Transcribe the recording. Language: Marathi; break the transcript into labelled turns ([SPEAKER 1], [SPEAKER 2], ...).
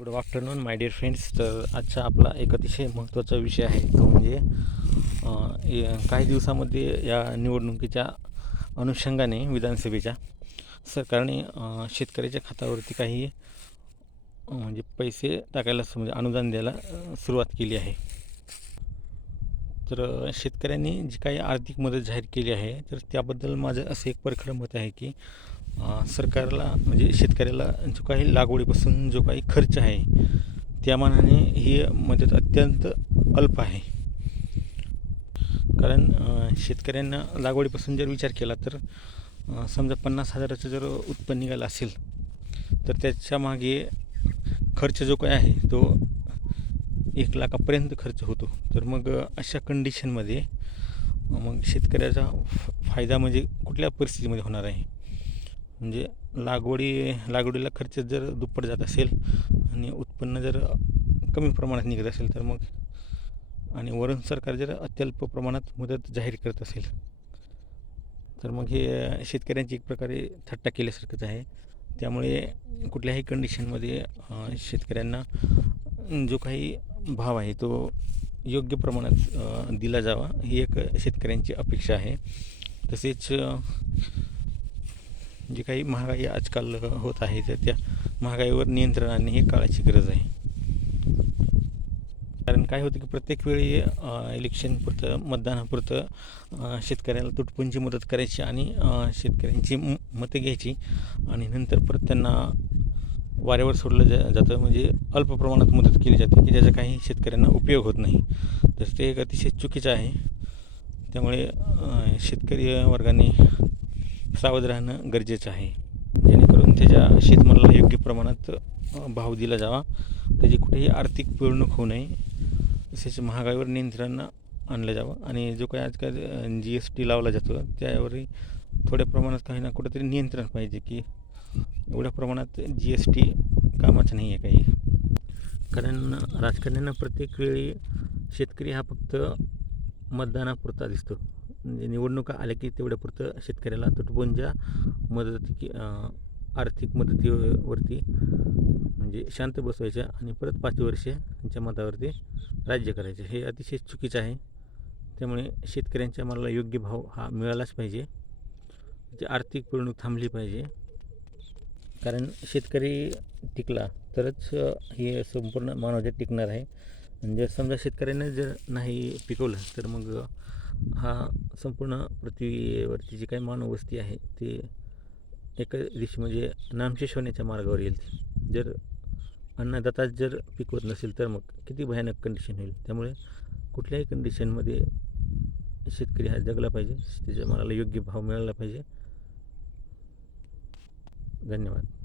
[SPEAKER 1] Good afternoon my dear friends तर आजचा आपला एक अतिशय महत्त्वाचा विषय आहे. तो म्हणजे काही दिवसामध्ये या निवडणुकीच्या अनुषंगाने विधानसभेच्या सरकारने शेतकऱ्याच्या खात्यावरती काही म्हणजे पैसे टाकायला म्हणजे अनुदान द्यायला सुरुवात केली आहे. तर शेतकऱ्यांनी जी काही आर्थिक मदत जाहीर केली आहे तर त्याबद्दल माझं असं एक परखडं मत आहे की सरकारला म्हणजे शेतकऱ्याला जो काही लागवडीपासून जो काही खर्च आहे त्या मानाने ही मदत अत्यंत अल्प आहे. कारण शेतकऱ्यांना लागवडीपासून जर विचार केला तर समजा पन्नास हजाराचं जर उत्पन्न निघालं असेल तर त्याच्यामागे खर्च जो काही आहे तो एक लाखापर्यंत खर्च होतो. तर मग अशा कंडिशनमध्ये मग शेतकऱ्याचा फ- फायदा म्हणजे कुठल्या परिस्थितीमध्ये होणार आहे? म्हणजे लागवडी लागवडीला खर्च जर दुप्पट जात असेल आणि उत्पन्न जर कमी प्रमाणात निघत असेल तर मग आणि वरून सरकार जर अत्यल्प प्रमाणात मदत जाहीर करत असेल तर मग हे शेतकऱ्यांची एक प्रकारे थट्टा केल्यासारखंच आहे. त्यामुळे कुठल्याही कंडिशनमध्ये शेतकऱ्यांना जो काही भाव आहे तो योग्य प्रमाणात दिला जावा ही एक शेतकऱ्यांची अपेक्षा आहे. तसेच जे जी काही महागाई आजकाल होत आहे तर त्या महागाईवर नियंत्रण आणणे ही काळाची गरज आहे. कारण काय होतं की प्रत्येक वेळी इलेक्शनपुरतं मतदानापुरतं शेतकऱ्याला तुटपुंची मदत करायची आणि शेतकऱ्यांची मतं घ्यायची आणि नंतर परत त्यांना वाऱ्यावर सोडलं जा जातं. म्हणजे अल्प प्रमाणात मदत केली जाते की ज्याचा काही शेतकऱ्यांना उपयोग होत नाही. तर ते एक अतिशय चुकीचं आहे. त्यामुळे शेतकरी वर्गाने सावध राहणं गरजेचं आहे. जेणेकरून त्याच्या शेतमालाला योग्य प्रमाणात भाव दिला जावा. त्याची कुठेही आर्थिक पिळवणूक होऊ नये. तसेच महागाईवर नियंत्रण आणलं जावं. आणि जो काही आजकाल जी एस टी लावला जातो त्यावरही थोड्या प्रमाणात काही ना कुठेतरी नियंत्रण पाहिजे की एवढ्या प्रमाणात जी एस टी कामाचं नाही आहे काही. कारण राजकारण्यांना प्रत्येक वेळी शेतकरी हा फक्त मतदानापुरता दिसतो. म्हणजे निवडणुका आल्या की तेवढ्यापुरतं शेतकऱ्याला तुटपुंजा मदत की आर्थिक मदतीवरती म्हणजे शांत बसवायच्या आणि परत पाच वर्षे त्यांच्या मतावरती राज्य करायचे. हे अतिशय चुकीचं आहे. त्यामुळे शेतकऱ्यांच्या मालाला योग्य भाव हा मिळालाच पाहिजे. त्याची आर्थिक पिळवणूक थांबली पाहिजे. कारण शेतकरी टिकला तरच हे संपूर्ण मानवजात टिकणार आहे. आणि जर समजा शेतकऱ्याने जर नाही पिकवलं तर मग हा संपूर्ण पृथ्वीवरची जी काही मानववस्ती आहे ती एका दिवशी म्हणजे नामशेष होण्याच्या मार्गावर येईल. जर अन्नदाताच जर पिकवत नसेल तर मग किती भयानक कंडिशन होईल. त्यामुळे कुठल्याही कंडिशनमध्ये शेतकरी हा जगला पाहिजे त्याच्या मालाला योग्य भाव मिळाला पाहिजे. धन्यवाद.